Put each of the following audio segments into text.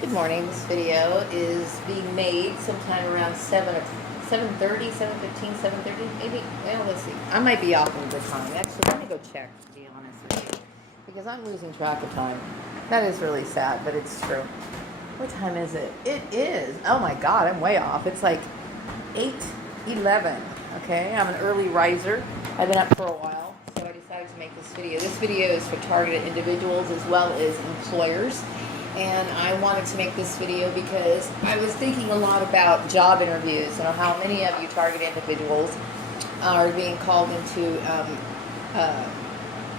Good morning. This video is being made sometime around 7:30, 7:15, 7:30, maybe. Well, let's see. I might be off with the time. Actually, let me go check, to be honest with you, because I'm losing track of time. That is really sad, but it's true. What time is it? It is. Oh my God, I'm way off. It's like 8:11. Okay, I'm an early riser. I've been up for a while, so I decided to make this video. This video is for targeted individuals as well as employers. And I wanted to make this video because I was thinking a lot about job interviews and how many of you target individuals are being called into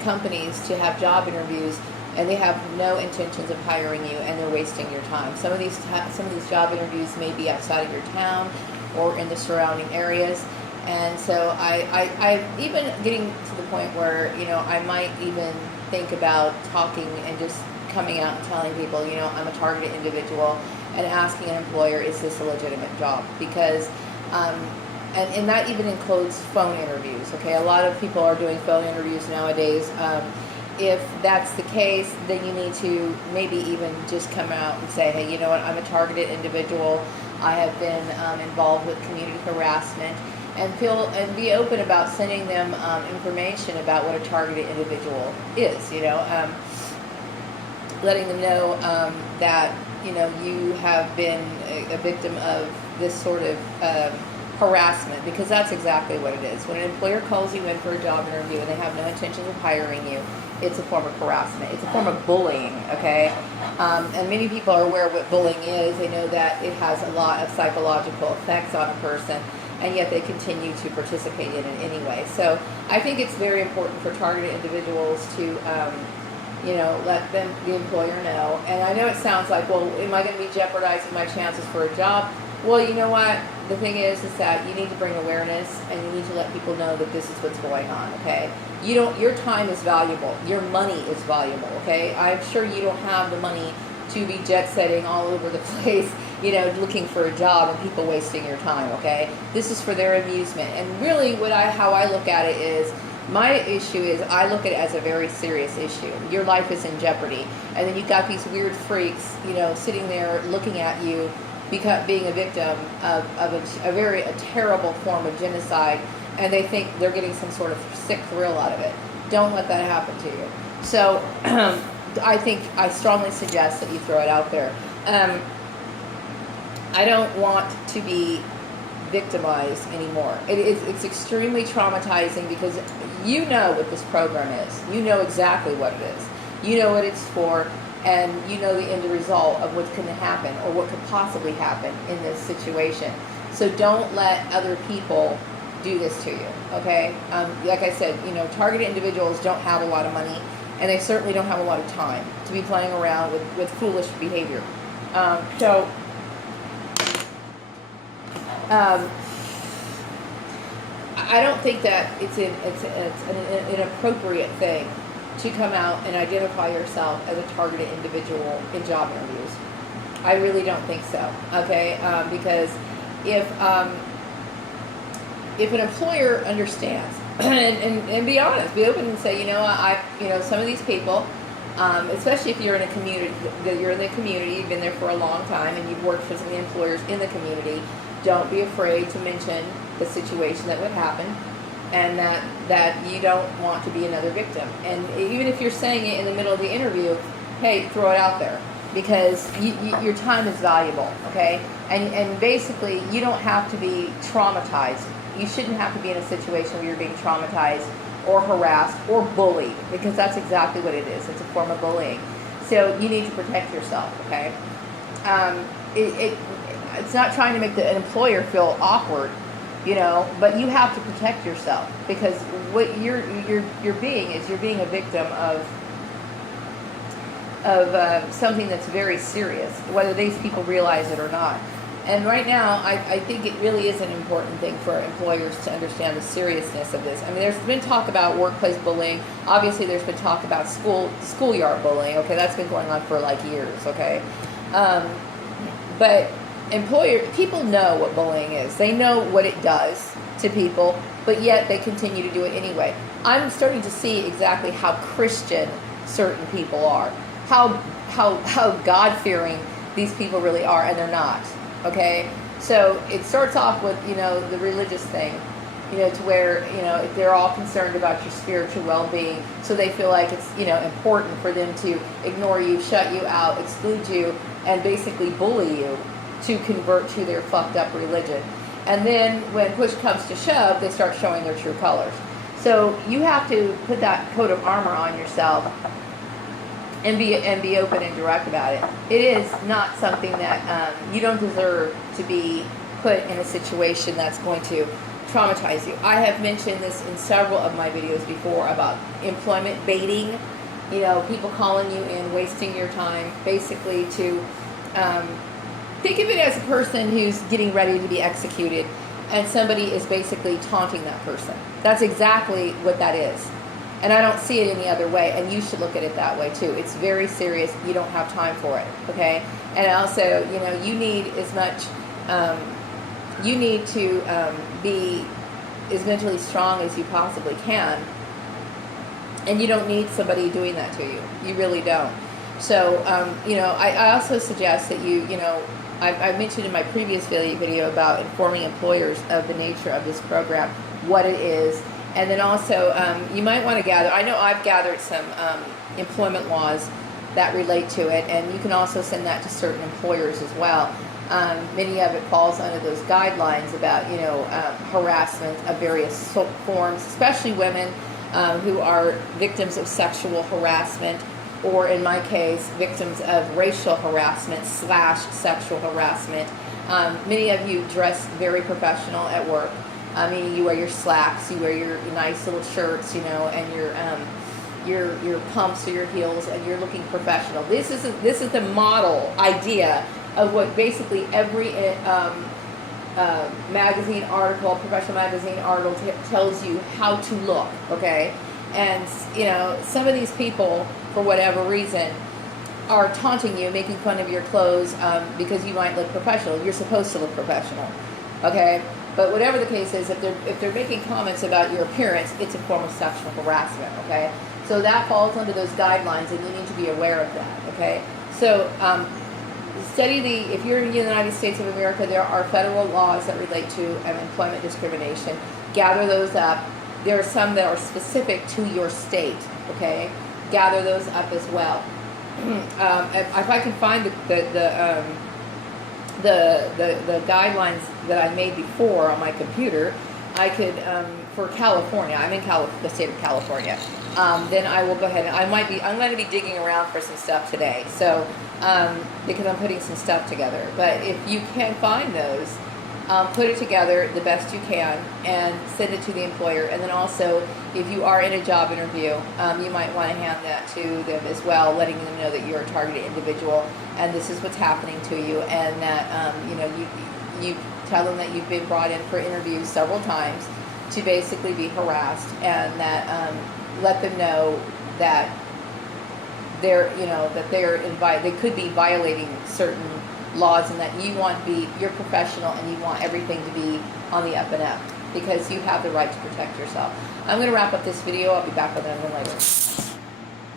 companies to have job interviews, and they have no intentions of hiring you, and they're wasting your time. Some of these job interviews may be outside of your town or in the surrounding areas. And so I even getting to the point where, I might even think about talking and just coming out and telling people, I'm a targeted individual, and asking an employer, is this a legitimate job? Because, and that even includes phone interviews, okay? A lot of people are doing phone interviews nowadays. If that's the case, then you need to maybe even just come out and say, hey, you know what, I'm a targeted individual. I have been involved with community harassment, and be open about sending them information about what a targeted individual is, letting them know that you have been a victim of this sort of harassment, because that's exactly what it is. When an employer calls you in for a job interview and they have no intentions of hiring you, it's a form of harassment. It's a form of bullying, okay? And many people are aware of what bullying is. They know that it has a lot of psychological effects on a person, and yet they continue to participate in it anyway. So I think it's very important for targeted individuals to let the employer know. And I know it sounds like, well, am I going to be jeopardizing my chances for a job? Well, you know what? The thing is that you need to bring awareness, and you need to let people know that this is what's going on, okay? Your time is valuable. Your money is valuable, okay? I'm sure you don't have the money to be jet-setting all over the place, looking for a job and people wasting your time, okay? This is for their amusement. And really how I look at it is, my issue is, I look at it as a very serious issue. Your life is in jeopardy. And then you've got these weird freaks, sitting there looking at you, being a victim of a terrible form of genocide, and they think they're getting some sort of sick thrill out of it. Don't let that happen to you. So I strongly suggest that you throw it out there. I don't want to be victimized anymore. It's extremely traumatizing, because you know what this program is. You know exactly what it is. You know what it's for, and you know the end result of what's going to happen, or what could possibly happen in this situation. So don't let other people do this to you, okay? Like I said, targeted individuals don't have a lot of money, and they certainly don't have a lot of time to be playing around with foolish behavior. I don't think that it's an inappropriate thing to come out and identify yourself as a targeted individual in job interviews. I really don't think so, okay? Because if an employer understands, and be honest, be open and say, some of these people, especially if you're in a community, you've been there for a long time, and you've worked for some of the employers in the community, don't be afraid to mention the situation that would happen, and that you don't want to be another victim. And even if you're saying it in the middle of the interview, hey, throw it out there, because your time is valuable, okay? And basically, you don't have to be traumatized. You shouldn't have to be in a situation where you're being traumatized or harassed or bullied, because that's exactly what it is. It's a form of bullying. So you need to protect yourself, okay? It's not trying to make an employer feel awkward, but you have to protect yourself, because what you're being a victim of something that's very serious, whether these people realize it or not. And right now, I think it really is an important thing for employers to understand the seriousness of this. I mean, there's been talk about workplace bullying. Obviously, there's been talk about schoolyard bullying. Okay, that's been going on for like years. Okay, but people know what bullying is. They know what it does to people, but yet they continue to do it anyway. I'm starting to see exactly how Christian certain people are, how God-fearing these people really are, and they're not. Okay, so it starts off with, you know, the religious thing, you know, to where, you know, if they're all concerned about your spiritual well-being, so they feel like it's, you know, important for them to ignore you, shut you out, exclude you, and basically bully you to convert to their fucked up religion. And then when push comes to shove, they start showing their true colors. So you have to put that coat of armor on yourself and be open and direct about it. It is not something that you don't deserve to be put in a situation that's going to traumatize you. I have mentioned this in several of my videos before about employment baiting. You know, people calling you in, wasting your time, basically to think of it as a person who's getting ready to be executed, and somebody is basically taunting that person. That's exactly what that is. And I don't see it any other way, and you should look at it that way too. It's very serious. You don't have time for it, okay? And also, you know, you need as much, you need to be as mentally strong as you possibly can, and you don't need somebody doing that to you. You really don't. So, you know, I also suggest that you know, I mentioned in my previous video about informing employers of the nature of this program, what it is, and then also you might want to gather, I know I've gathered some employment laws that relate to it, and you can also send that to certain employers as well. Many of it falls under those guidelines about, you know, harassment of various forms, especially women who are victims of sexual harassment, or in my case, victims of racial harassment / sexual harassment. Many of you dress very professional at work. Meaning you wear your slacks, you wear your nice little shirts, you know, and your pumps or your heels, and you're looking professional. This is the model idea of what basically every magazine article, professional magazine article tells you how to look. Okay, and you know, some of these people, for whatever reason, are taunting you, making fun of your clothes because you might look professional. You're supposed to look professional, okay? But whatever the case is, if they're making comments about your appearance, it's a form of sexual harassment, okay? So that falls under those guidelines, and you need to be aware of that, okay? So if you're in the United States of America, there are federal laws that relate to employment discrimination. Gather those up. There are some that are specific to your state, okay? Gather those up as well. If I can find the guidelines that I made before on my computer, I could, for California, I'm in the state of California, then I will go ahead and I'm going to be digging around for some stuff today, so, because I'm putting some stuff together. But if you can find those, put it together the best you can and send it to the employer. And then also, if you are in a job interview, you might want to hand that to them as well, letting them know that you're a targeted individual and this is what's happening to you, and that you know, you tell them that you've been brought in for interviews several times to basically be harassed, and that let them know that they could be violating certain laws, and that you're professional and you want everything to be on the up and up because you have the right to protect yourself. I'm going to wrap up this video. I'll be back with another one later.